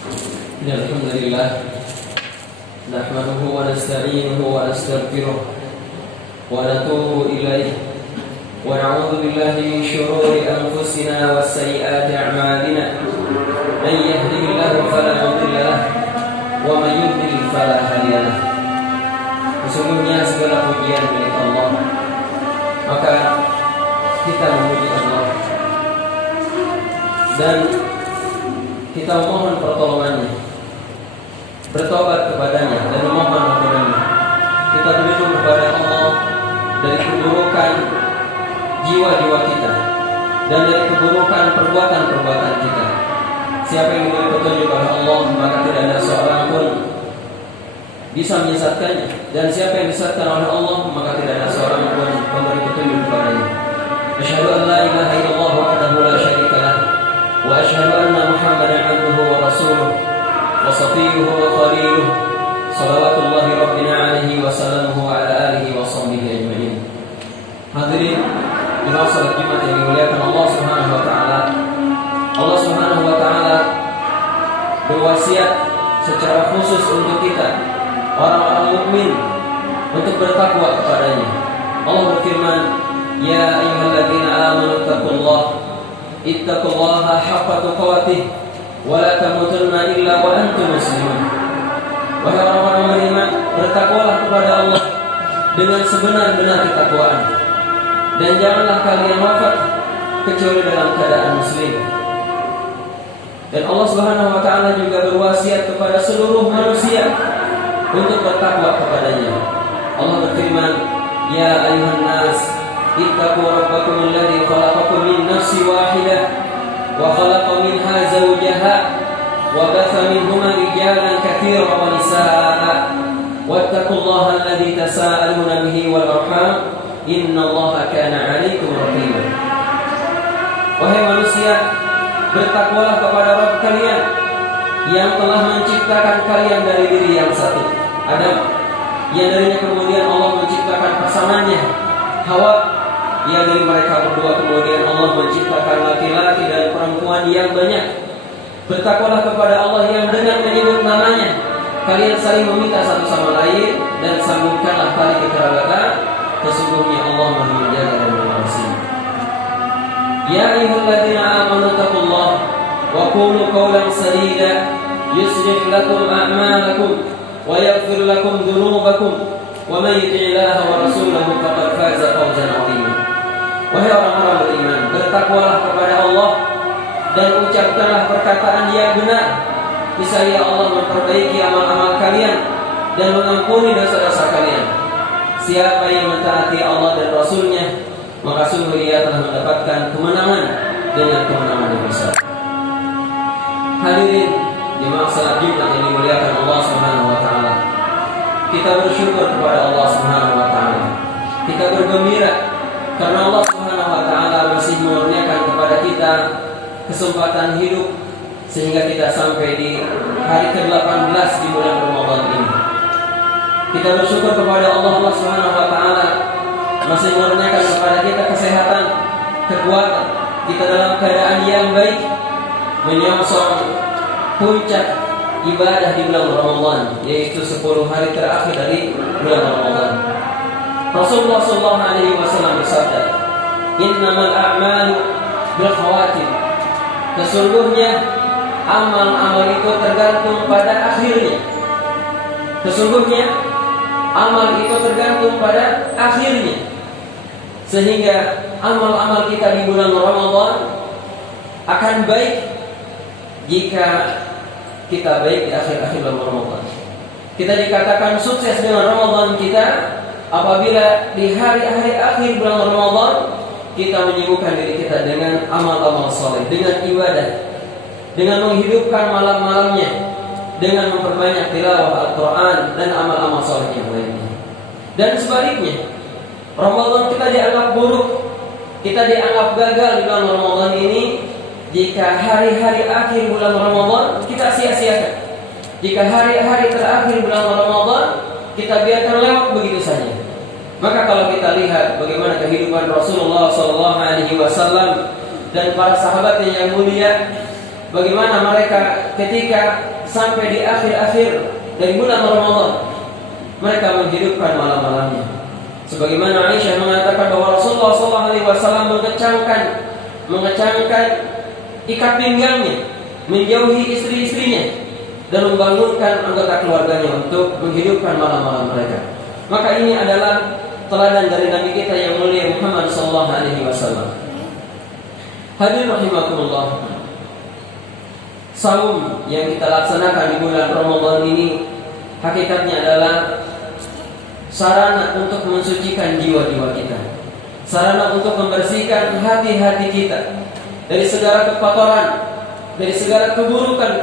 Alhamdulillah, nahmaduhu wa nasta'inuhu wa nastaghfiruh wa natubu ilayhi wa na'udzu billahi min shururi anfusina wa sayyiati a'malina. Man yahdihillahu fala mudilla lahu wa man yudlil fala hadiya lahu. Sesungguhnya segala pujian milik Allah, maka kita memuji Allah dan kita memohon pertolongannya, bertobat kepadanya dan memohon ampunannya. Kita berlindung kepada Allah dari keburukan jiwa-jiwa kita dan dari keburukan perbuatan-perbuatan kita. Siapa yang diberi petunjuk oleh Allah, maka tidak ada seorang pun bisa menyesatkannya, dan siapa yang disesatkan oleh Allah, maka tidak ada seorang pun memberi petunjuk kepadanya. Asyhadu an la ilaha illallah wahdahu la syarika lah wa asyhadu anna Muhammadan abduhu wa rasuluh wa safiyuhu wa khaliluh salawatullahi rabbina alaihi wa salamuhu ala alihi wa sahbihi ajma'in. Hadirin jemaah salat Jumat yang dimuliakan Allah Subhanahu wa taala. Allah Subhanahu wa taala berwasiat secara khusus untuk kita, orang-orang mukmin, untuk bertakwa kepadanya. Allah berfirman, "Ya ayyuhalladzina amanu ittaqullaha haqqa tuqatih wa la tamutunna illa wa antum muslimun." Wahai orang-orang beriman, bertakwalah kepada Allah dengan sebenar-benar ketakwaan, dan janganlah kalian wafat kecuali dalam keadaan muslim. Dan Allah Subhanahu wa taala juga berwasiat kepada seluruh manusia untuk bertakwa kepadanya. Allah berfirman, "Ya ayuhan nas, ittaqu rabbakum alladzi khalaqakum min nafsin wahidah wa khalaqa minha zawjaha wa batha minhuma rijalan katsiran wa nisaa'a wattaqullaha alladzi tasaaluna bihi wal arham innallaha kana 'alaikum raqiba." Wahai manusia, bertakwalah kepada Rabb kalian yang telah menciptakan kalian dari diri yang satu, Adam, yang darinya kemudian Allah menciptakan pasangannya, Hawa, yang dari mereka berdua kemudian Allah menciptakan laki-laki dan perempuan yang banyak. Bertakwalah kepada Allah yang dengan menyebut namanya kalian saling meminta satu sama lain, dan sambungkanlah tali kekerabatan. Sesungguhnya Allah Maha menjaga dan mengawasi. Ya ayyuhalladzina amanu taqullaha wa qulu qawlan sadida yuslih lakum a'malakum wa yaghfir lakum dhunubakum wa may yuti'illaha wa rasulahu faqad faza fawzan 'azima. Wahai orang-orang beriman, bertakwalah kepada Allah dan ucapkanlah perkataan yang benar. Niscaya Allah memperbaiki amal-amal kalian dan mengampuni dosa-dosa kalian. Siapa yang mentaati Allah dan Rasul-Nya, maka sungguh ia telah mendapatkan kemenangan dengan kemenangan yang besar. Hadirin jemaah salat Jumat yang dimuliakan Allah Subhanahu wa taala. Kita bersyukur kepada Allah Subhanahu wa taala. Kita bergembira karena Allah Subhanahu wa taala masih menurunkan kepada kita kesempatan hidup sehingga kita sampai di hari ke-18 di bulan Ramadan ini. Kita bersyukur kepada Allah Subhanahu wa taala masih menurunkan kepada kita kesehatan, kekuatan. Kita dalam keadaan yang baik menyongsong puncak ibadah di bulan Ramadan, yaitu 10 hari terakhir dari bulan Ramadan. Rasulullah SAW bersabda, "Innamal a'malu bil khawatim." Sesungguhnya amal-amal itu tergantung pada akhirnya. Sesungguhnya amal itu tergantung pada akhirnya. Sehingga amal-amal kita di bulan Ramadan akan baik jika kita baik di akhir-akhir bulan Ramadan. Kita dikatakan sukses dengan Ramadan kita apabila di hari-hari akhir bulan Ramadan kita menyibukkan diri kita dengan amal-amal saleh, dengan ibadah, dengan menghidupkan malam-malamnya, dengan memperbanyak tilawah Al-Quran dan amal-amal saleh yang lainnya. Dan sebaliknya, Ramadan kita dianggap buruk, kita dianggap gagal di bulan Ramadan ini jika hari-hari akhir bulan Ramadan kita sia-siakan. Jika hari-hari terakhir bulan Ramadan kita biarkan lewat begitu saja. Maka kalau kita lihat bagaimana kehidupan Rasulullah SAW dan para sahabatnya yang mulia, bagaimana mereka ketika sampai di akhir-akhir dari bulan Ramadan, mereka menghidupkan malam-malamnya. Sebagaimana Aisyah mengatakan bahwa Rasulullah SAW mengecangkan ikat pinggangnya, menjauhi istri-istrinya, dan membangunkan anggota keluarganya untuk menghidupkan malam-malam mereka. Maka ini adalah teladan dari Nabi kita yang mulia Muhammad SAW. Hadirin rahimakumullah, saum yang kita laksanakan di bulan Ramadan ini hakikatnya adalah sarana untuk mensucikan jiwa-jiwa kita, sarana untuk membersihkan hati-hati kita dari segala kekotoran, dari segala keburukan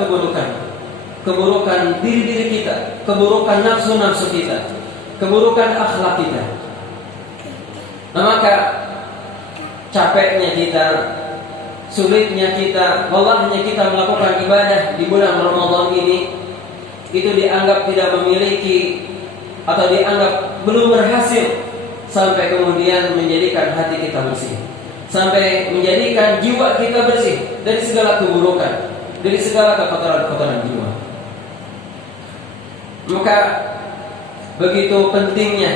diri-diri kita, keburukan nafsu-nafsu kita, keburukan akhlak kita. Nah, maka capeknya kita, sulitnya kita, lelahnya kita melakukan ibadah di bulan Ramadan ini, itu dianggap tidak memiliki atau dianggap belum berhasil sampai kemudian menjadikan hati kita bersih, sampai menjadikan jiwa kita bersih dari segala keburukan, dari segala kekotoran jiwa. Maka begitu pentingnya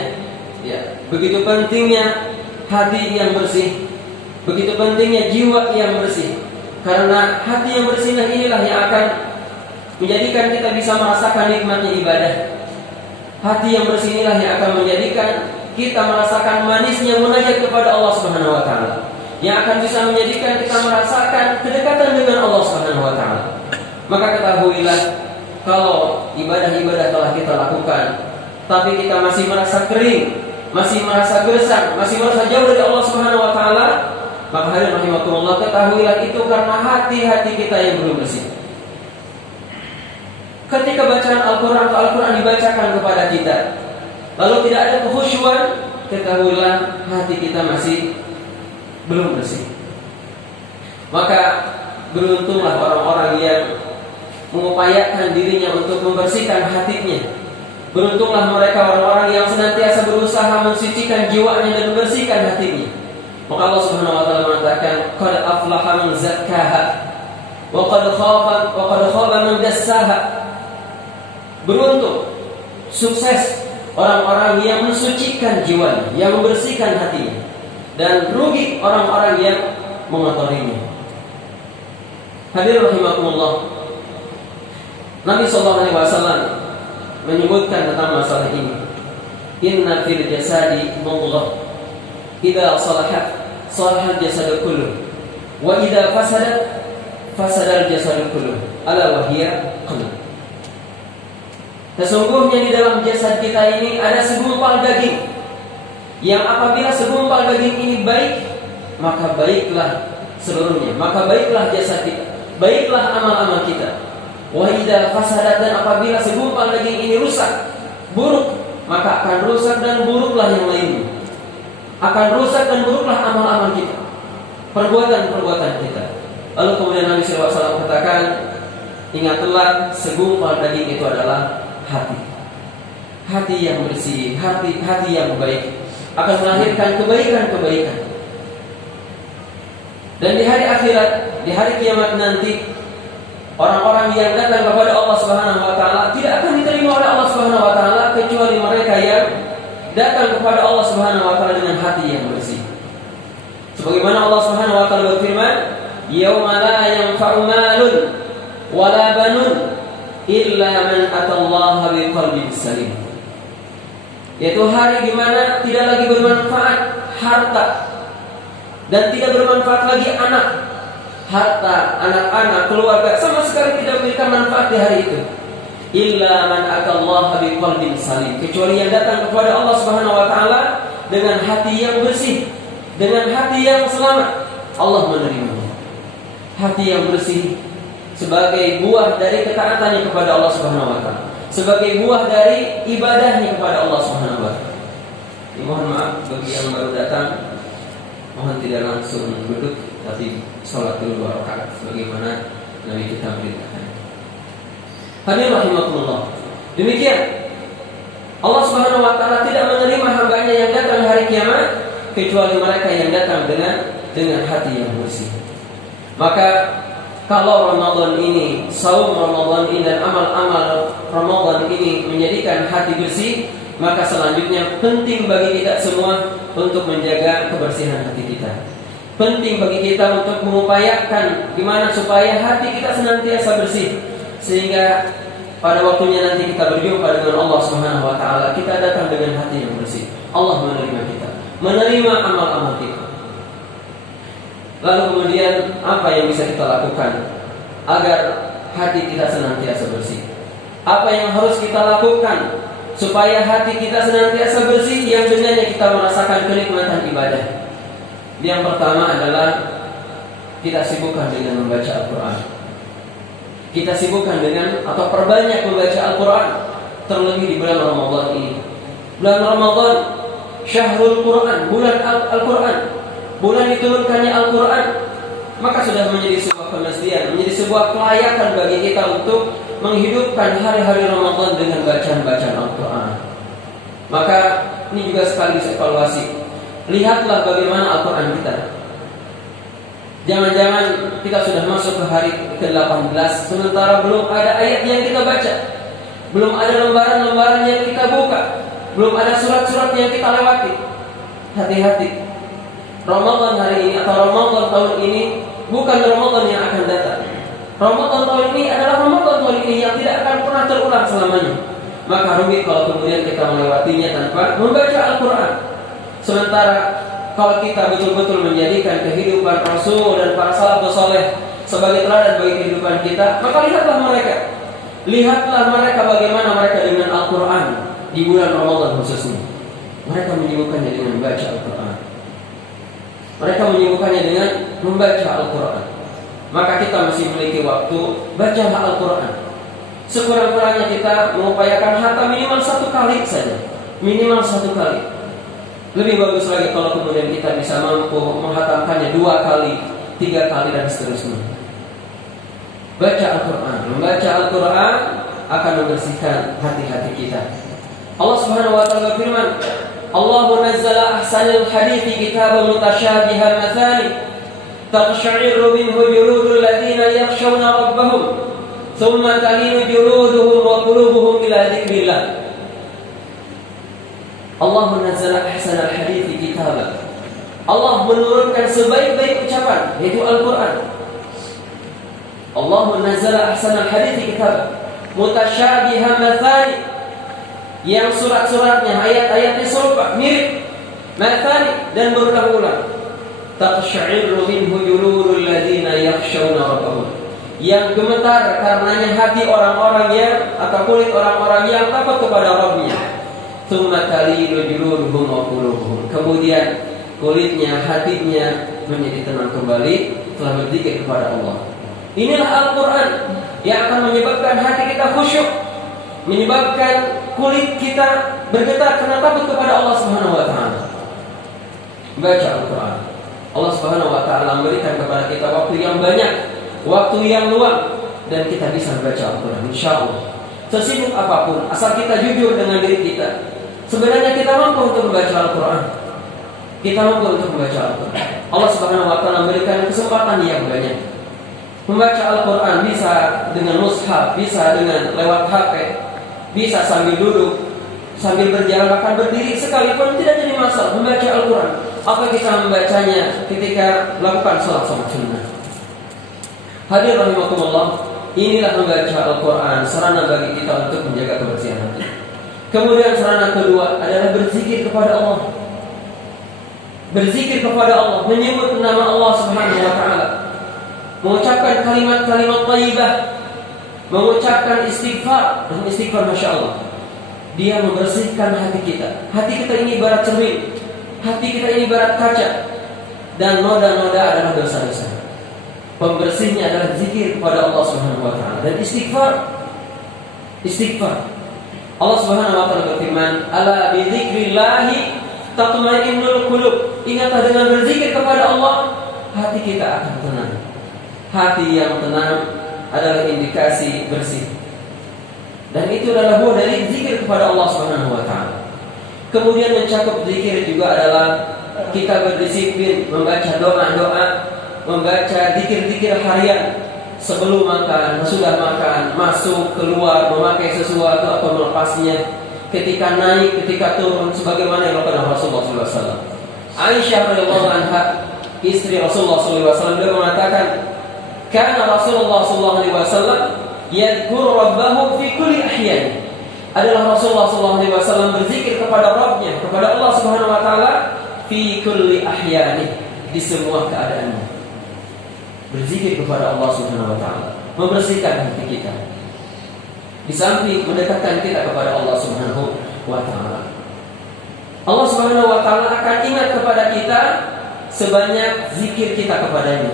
hati yang bersih, begitu pentingnya jiwa yang bersih. Karena hati yang bersih inilah yang akan menjadikan kita bisa merasakan nikmatnya ibadah. Hati yang bersih inilah yang akan menjadikan kita merasakan manisnya munajat kepada Allah Subhanahu wa taala, yang akan bisa menjadikan kita merasakan kedekatan dengan Allah Subhanahu wa taala. Maka ketahuilah, kalau ibadah-ibadah telah kita lakukan, tapi kita masih merasa kering, masih merasa gersang, masih merasa jauh dari Allah Subhanahu wa taala, maka hadirin rahimakumullah, ketahuilah itu karena hati-hati kita yang belum bersih. Ketika bacaan Al-Quran dibacakan kepada kita, lalu tidak ada kekhusyuan, ketahuilah hati kita masih belum bersih. Maka beruntunglah orang-orang yang mengupayakan dirinya untuk membersihkan hatinya. Beruntunglah mereka orang-orang yang senantiasa berusaha mensucikan jiwanya dan membersihkan hatinya. Maka Allah Subhanahu wa taala mengatakan, qad aflaha man zakkaha wa qad khaba man dassaha. Beruntung, sukses orang-orang yang mensucikan jiwanya, yang membersihkan hatinya, dan rugi orang-orang yang mengotorinya. Hadirin rahimakumullah, Nabi SAW menyebutkan tentang masalah ini. Inna fil jasadi mudghah, idza salahat salahal jasadu kulluh, wa idza fasadat fasadal jasadu kulluh, ala wa hiya qalb. Sesungguhnya di dalam jasad kita ini ada segumpal daging, yang apabila segumpal daging ini baik, maka baiklah seluruhnya, maka baiklah jasad kita, baiklah amal-amal kita. Wa idza fasadat, dan apabila segumpal daging ini rusak, buruk, maka akan rusak dan buruklah yang lainnya. Akan rusak dan buruklah amal-amal kita, perbuatan-perbuatan kita. Lalu kemudian Nabi SAW katakan, ingatlah segumpal daging itu adalah hati yang bersih, hati yang baik akan melahirkan kebaikan-kebaikan. Dan di hari akhirat, di hari kiamat nanti, orang-orang yang datang kepada Allah Subhanahu wa taala tidak akan diterima oleh Allah Subhanahu wa taala kecuali mereka yang datang kepada Allah Subhanahu wa taala dengan hati yang bersih. Sebagaimana Allah Subhanahu wa taala berfirman, "Yauma la yanfa'u malun wala banun illa man atallaha biqalbin salim." Yaitu hari di mana tidak lagi bermanfaat harta dan tidak bermanfaat lagi anak. Harta, anak-anak, keluarga sama sekali tidak memberikan manfaat di hari itu. Illa man atallaha biqalbin salim, kecuali yang datang kepada Allah Subhanahu wa taala dengan hati yang bersih, dengan hati yang selamat, Allah menerimanya. Hati yang bersih sebagai buah dari ketaatannya kepada Allah Subhanahu wa taala, sebagai buah dari ibadahnya kepada Allah Subhanahu wa taala. Mohon maaf bagi yang baru datang, mohon tidak langsung duduk, tapi sholat dulu 2 rakaat sebagaimana Nabi kita beritakan. Hadirin rahimakumullah. Demikian Allah Subhanahu wa taala tidak menerima hambanya yang datang hari kiamat kecuali mereka yang datang dengan hati yang bersih. Maka kalau Ramadan ini, saum Ramadan ini dan amal-amal Ramadan ini menjadikan hati bersih, maka selanjutnya penting bagi kita semua untuk menjaga kebersihan hati kita. Penting bagi kita untuk mengupayakan gimana supaya hati kita senantiasa bersih, sehingga pada waktunya nanti kita berjumpa dengan Allah Subhanahu wa taala, kita datang dengan hati yang bersih. Allah menerima kita, menerima amal-amal kita. Lalu kemudian apa yang bisa kita lakukan agar hati kita senantiasa bersih? Apa yang harus kita lakukan supaya hati kita senantiasa bersih yang dengannya kita merasakan kenikmatan ibadah? Yang pertama adalah kita sibukkan dengan membaca Al-Quran. Kita sibukkan dengan atau perbanyak membaca Al-Quran, terlebih di bulan Ramadan ini. Bulan Ramadan, Syahrul Quran, bulan Al-Quran, bulan diturunkannya Al-Quran, maka sudah menjadi sebuah kemestian, menjadi sebuah kelayakan bagi kita untuk menghidupkan hari-hari Ramadan dengan bacaan-bacaan Al-Quran. Maka ini juga sekaligus evaluasi. Lihatlah bagaimana Al-Quran kita. Jangan-jangan kita sudah masuk ke hari ke-18 sementara belum ada ayat yang kita baca, belum ada lembaran-lembaran yang kita buka, belum ada surat-surat yang kita lewati. Hati-hati. Ramadan hari ini atau Ramadan tahun ini bukan Ramadan yang akan datang. Ramadan tahun ini adalah Ramadan tahun ini yang tidak akan pernah terulang selamanya. Maka rugi kalau kemudian kita melewatinya tanpa membaca Al-Quran. Sementara kalau kita betul-betul menjadikan kehidupan Rasul dan para salafus saleh sebagai teladan bagi kehidupan kita, maka lihatlah mereka. Lihatlah mereka bagaimana mereka dengan Al-Quran di bulan Ramadan khususnya. Mereka menyibukkannya dengan membaca Al-Quran. Mereka menyibukkannya dengan membaca Al-Quran. Maka kita masih memiliki waktu, bacalah Al-Quran. Sekurang-kurangnya kita mengupayakan hatam minimal 1 kali saja. Minimal 1 kali. Lebih bagus lagi kalau kemudian kita bisa mampu menghatamkannya 2 kali, 3 kali dan seterusnya. Baca Al-Quran. Membaca Al-Quran akan membersihkan hati-hati kita. Allah Subhanahu wa taala berfirman, Allahu nazzala ahsanal hadithi kitaban mutasyabihan mathani taqsha'iru minhu juludul ladzina yakhshawna rabbahum thumma talinu juluduhum wa qulubuhum ila dzikrillah. Allah nazzala ahsanal hadithi kitaban. Allah menurunkan sebaik-baik ucapan, yaitu Al-Quran. Allah nazzala ahsanal hadithi kitaban mutasyabihan mathani, yang surat-suratnya, ayat-ayatnya serupa, mirip, mathani, dan berulang-ulang. Taqsha'iru minhu juludul ladzina yakhshawna rabbahum, yang gemetar karenanya hati orang-orang yang atau kulit orang-orang yang takut kepada Rabbnya. Tsumma talinu juluduhum wa qulubuhum, kemudian kulitnya, hatinya menjadi tenang kembali setelah berzikir kepada Allah. Inilah Al-Quran yang akan menyebabkan hati kita khusyuk, menyebabkan kulit kita bergetar karena takut kepada Allah Subhanahu wa taala. Baca Al-Quran. Allah Subhanahu wa taala memberikan kepada kita waktu yang banyak, waktu yang luang, dan kita bisa membaca Al-Quran insyaallah. Sesibuk apapun, asal kita jujur dengan diri kita. Sebenarnya kita mampu untuk membaca Al-Quran. Kita mampu untuk membaca Al-Quran. Allah Subhanahu wa taala memberikan kesempatan yang banyak. Membaca Al-Quran bisa dengan mushaf, bisa dengan lewat HP, bisa sambil duduk, sambil berjalan, bahkan berdiri sekalipun tidak jadi masalah membaca Al-Quran. Apa kita membacanya ketika melakukan sholat sunnah? Hadir rahimakumullah, inilah membaca Al-Quran sarana bagi kita untuk menjaga kebersihan hati. Kemudian sarana kedua adalah berzikir kepada Allah. Berzikir kepada Allah, menyebut nama Allah Subhanahu wa taala, mengucapkan kalimat-kalimat thayyibah, mengucapkan istighfar. Dan istighfar, Masya Allah, dia membersihkan hati kita. Hati kita ini ibarat cermin, hati kita ini ibarat kaca, dan noda-noda adalah dosa-dosa. Pembersihnya adalah zikir kepada Allah Subhanahu wa taala dan istighfar. Istighfar. Allah Subhanahu wa taala berfirman, "Ala bi dzikrillahi tatma'innul qulub." Ingatlah dengan berzikir kepada Allah, hati kita akan tenang. Hati yang tenang adalah indikasi bersih. Dan itu adalah buah dari zikir kepada Allah Subhanahu wa taala. Kemudian mencakup zikir juga adalah kita berdisiplin membaca doa-doa, membaca zikir-zikir harian sebelum makan, sudah makan, masuk, keluar, memakai sesuatu atau melepasnya, ketika naik, ketika turun, sebagaimana yang dilakukan Rasulullah SAW. Aisyah radhiyallahu anha, istri Rasulullah SAW, beliau mengatakan, "Kana Rasulullah SAW yadhkuru rabbahu fi kulli ahyan." Adalah Rasulullah SAW berzikir kepada Rabbnya, kepada Allah Subhanahu Wa Taala, fi kulli ahyani, di semua keadaannya. Berzikir kepada Allah Subhanahu Wa Taala, membersihkan hati kita, di samping mendekatkan kita kepada Allah Subhanahu Wa Taala. Allah Subhanahu Wa Taala akan ingat kepada kita sebanyak zikir kita kepadanya.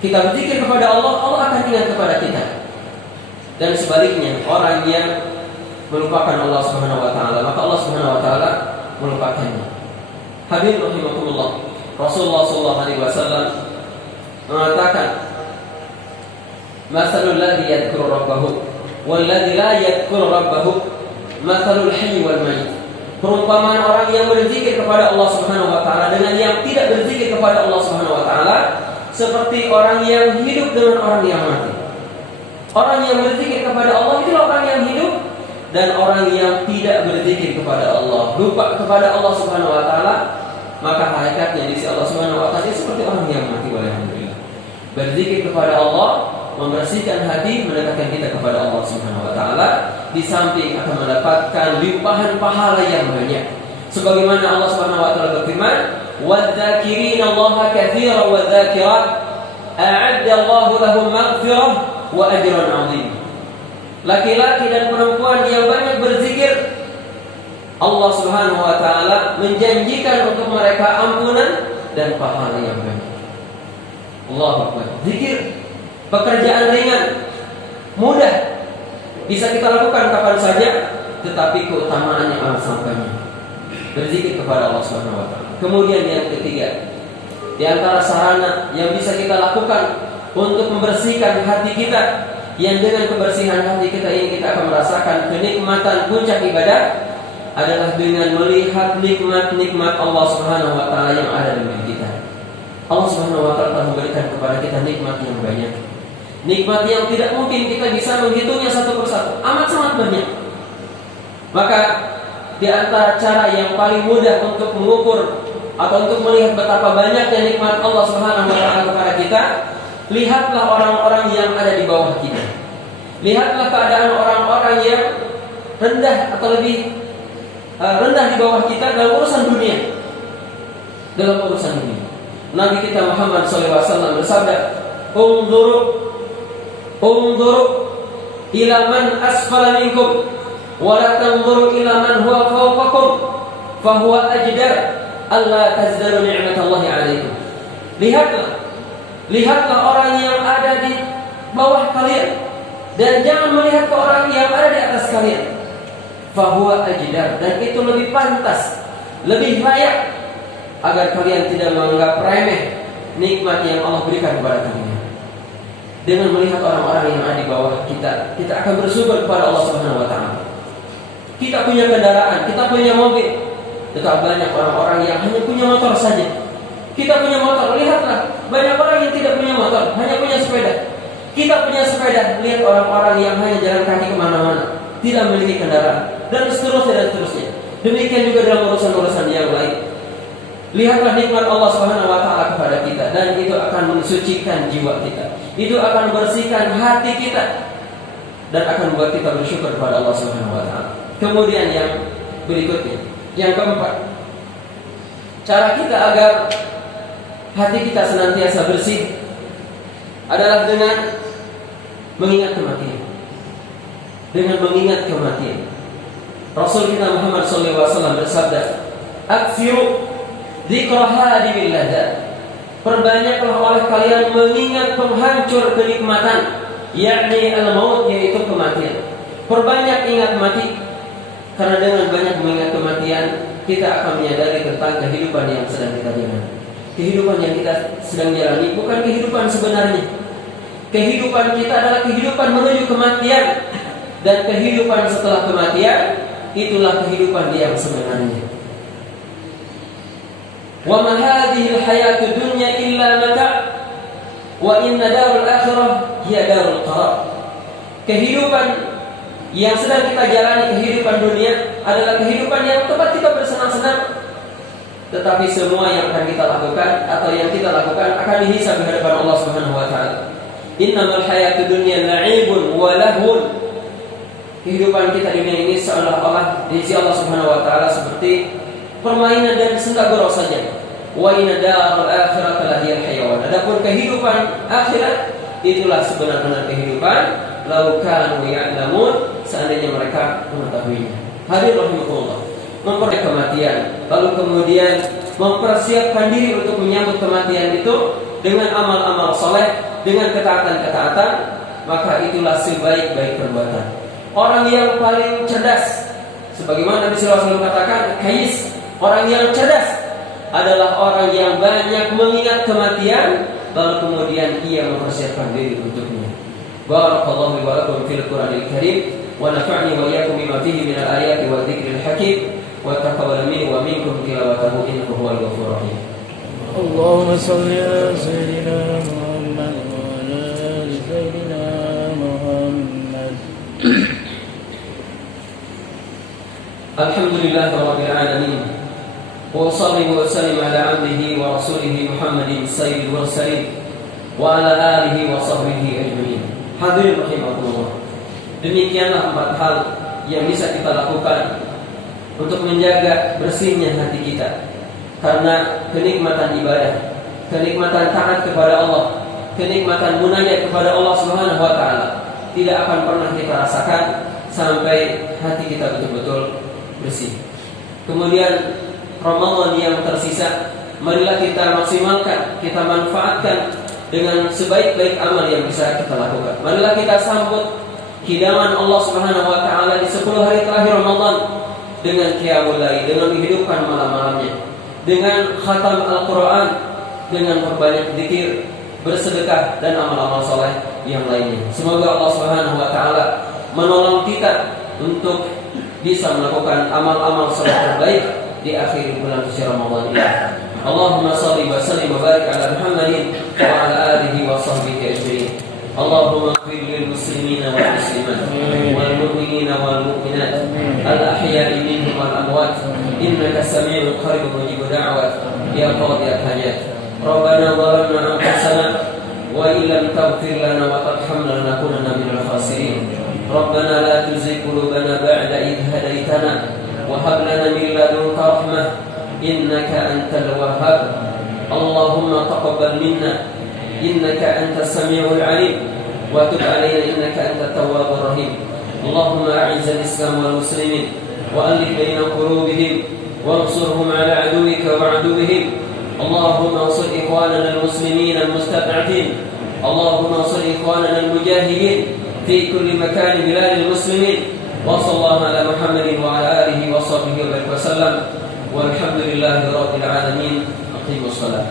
Kita berzikir kepada Allah, Allah akan ingat kepada kita. Dan sebaliknya, orang yang melupakan Allah Subhanahu Wa Taala, maka Allah Subhanahu Wa Taala melupakannya. Hadirin rahimakumullah, Rasulullah SAW mengatakan, "Matsalul ladzi yadhkuru rabbahu wal ladzi la yadhkuru rabbahu matsalul hayy wal mayyit." Perumpamaan orang yang berzikir kepada Allah Subhanahu Wa Taala dengan yang tidak berzikir kepada Allah Subhanahu Wa Taala seperti orang yang hidup dengan orang yang mati. Orang yang berzikir kepada Allah itulah orang yang hidup, dan orang yang tidak berzikir kepada Allah, lupa kepada Allah Subhanahu Wa Taala, maka hakikatnya di sisi Allah Subhanahu Wa Taala seperti orang yang mati. Alhamdulillah. Berzikir kepada Allah membersihkan hati, mendekatkan kita kepada Allah Subhanahu Wa Taala, di samping akan mendapatkan limpahan pahala yang banyak. Sebagaimana Allah Subhanahu Wa Taala berfirman, "Wadz-dzakirina Allaha katsiran wadz-dzakirat a'adda Allahu lahum maghfirah wa ajran 'azim." Laki-laki dan perempuan yang banyak berzikir, Allah Subhanahu Wa Taala menjanjikan untuk mereka ampunan dan pahala yang banyak. Allahu Akbar. Zikir pekerjaan ringan, mudah, bisa kita lakukan kapan saja, tetapi keutamaannya amat sampainya. Berzikir kepada Allah Subhanahu Wa Taala. Kemudian yang ketiga, di antara sarana yang bisa kita lakukan untuk membersihkan hati kita, yang dengan kebersihan hati kita ini kita akan merasakan kenikmatan puncak ibadah, adalah dengan melihat nikmat-nikmat Allah Subhanahu Wa Taala yang ada di diri kita. Allah Subhanahu Wa Taala telah memberikan kepada kita nikmat yang banyak, nikmat yang tidak mungkin kita bisa menghitungnya satu persatu, amat sangat banyak. Maka di antara cara yang paling mudah untuk mengukur atau untuk melihat betapa banyaknya nikmat Allah Subhanahu Wa Taala kepada kita, lihatlah orang-orang yang ada di bawah kita. Lihatlah keadaan orang-orang yang rendah atau lebih rendah di bawah kita dalam urusan dunia. Dalam urusan dunia, Nabi kita Muhammad SAW bersabda, Unzuru ila man asfala minkum wa la tanzuru ila man huwa fawqakum fa huwa ajdar alla tazdaru ni'matallahi 'alaikum." Lihatlah orang yang ada di bawah kalian, dan jangan melihat ke orang yang ada di atas kalian. Fa huwa ajdar, dan itu lebih pantas, lebih layak agar kalian tidak menganggap remeh nikmat yang Allah berikan kepada kalian. Dengan melihat orang-orang yang ada di bawah kita, kita akan bersyukur kepada Allah Subhanahu Wa Taala. Kita punya kendaraan, kita punya mobil, tetapi banyak orang-orang yang hanya punya motor saja. Kita punya motor, lihatlah banyak orang yang tidak punya motor, hanya punya sepeda. Kita punya sepeda, lihat orang-orang yang hanya jalan kaki kemana-mana, tidak memiliki kendaraan, dan seterusnya dan seterusnya. Demikian juga dalam urusan-urusan yang lain. Lihatlah nikmat Allah Subhanahu Wa Taala kepada kita, dan itu akan mensucikan jiwa kita. Itu akan membersihkan hati kita, dan akan membuat kita bersyukur kepada Allah Subhanahu Wa Taala. Kemudian yang berikutnya, yang keempat, cara kita agar hati kita senantiasa bersih adalah dengan mengingat kematian. Dengan mengingat kematian. Rasul kita Muhammad SAW bersabda, "Aksiru dzikra hadimil ladzat." Perbanyaklah oleh kalian mengingat penghancur kenikmatan, yakni al-maut, yaitu kematian. Perbanyak ingat mati, karena dengan banyak mengingat kematian, kita akan menyadari tentang kehidupan yang sedang kita jalani. Kehidupan yang kita sedang jalani bukan kehidupan sebenarnya. Kehidupan kita adalah kehidupan menuju kematian, dan kehidupan setelah kematian itulah kehidupan yang sebenarnya. Wa ma hadhihi al-hayatu dunya illa mata'. Wa inna darul akhirah hiya darul qarar. Kehidupan yang sedang kita jalani, kehidupan dunia adalah kehidupan yang tempat kita bersenang-senang. Tetapi semua yang akan kita lakukan atau yang kita lakukan akan dihisab di hadapan Allah Subhanahu wa taala. Innamal hayatud dunya la'ibun wa lahun. Kehidupan kita di dunia ini seolah-olah di sisi Allah Subhanahu wa taala seperti permainan dan senda gurau saja. Wa inna darul akhirata lahiyal hayawan. Adapun kehidupan akhirat itulah sebenar-benar kehidupan. Lau kanu ya'lamun, seandainya mereka mengetahuinya. Hadirin rahimakumullah. Memperoleh kematian, lalu kemudian mempersiapkan diri untuk menyambut kematian itu dengan amal-amal soleh, dengan ketaatan-ketaatan, maka itulah sebaik-baik perbuatan. Orang yang paling cerdas, sebagaimana Nabi sallallahu alaihi wasallam katakan, kais, orang yang cerdas adalah orang yang banyak mengingat kematian, lalu kemudian ia mempersiapkan diri untuknya. Barakallahu li wa lakum fil Qur'anil Karim wa nafa'ni wa iyyakum bima fihi minal ayati wa dzikril hakim wa taqabbal minni wa minkum tilawatahu innahu huwal ghafurur rahim. Allahumma shalli ala sayyidina Muhammad wa ala ali sayyidina Muhammad. Alhamdulillahirabbil alamin. Wa salli wa sallim ala abdihi wa rasulihi Muhammadin sayyidil mursalin wa ala alihi wa sahbihi ajma'in. Hadirin rahimakumullah. Demikianlah 4 hal yang bisa kita lakukan untuk menjaga bersihnya hati kita. Karena kenikmatan ibadah, kenikmatan taat kepada Allah, kenikmatan munajat kepada Allah Subhanahu wa taala tidak akan pernah kita rasakan sampai hati kita betul-betul bersih. Kemudian Ramadan yang tersisa, marilah kita maksimalkan, kita manfaatkan dengan sebaik-baik amal yang bisa kita lakukan. Marilah kita sambut hidangan Allah Subhanahu wa taala di 10 hari terakhir Ramadan dengan qiyamul lail, dengan menghidupkan malam-malamnya, dengan khatam Al-Qur'an, dengan berbanyak zikir, bersedekah dan amal-amal saleh yang lainnya. Semoga Allah Subhanahu wa taala menolong kita untuk bisa melakukan amal-amal saleh terbaik di akhir bulan suci Ramadan ini. Allahumma shalli wa sallim wa barik ala Muhammadin wa ala alihi wa sahbihi ajma'in. Allahumma ighfir lil muslimina wal muslimat wal mu'minina wal mu'minat al ahya'i minhum wal amwat innaka samii'un qaribun mujibud da'wat ya qadiyal hajat. Rabbana zalamna anfusana wa illam taghfir lana wa tarhamna lanakunanna minal khasirin. Rabbana la tuzigh qulubana ba'da idh hadaytana wa hab lana min ladunka rahmah innaka antal wahhab. Allahumma taqabbal minna innaka antas samiul alim wa tub alaina innaka antat tawwabur rahim. Allahumma a'izzal islam wal muslimin wa alif baina qulubihim wansurhum ala aduwika wa aduwwihim. Allahumma ansur ikhwanana al muslimin al mustad'afin. Allahumma ansur ikhwanana al mujahidin fi kulli makan bilad al muslimin. Wa sallallahu ala Muhammadin wa ala alihi wa sahbihi wa sallam. Walhamdulillahi rabbil alamin. Aqimus shalah.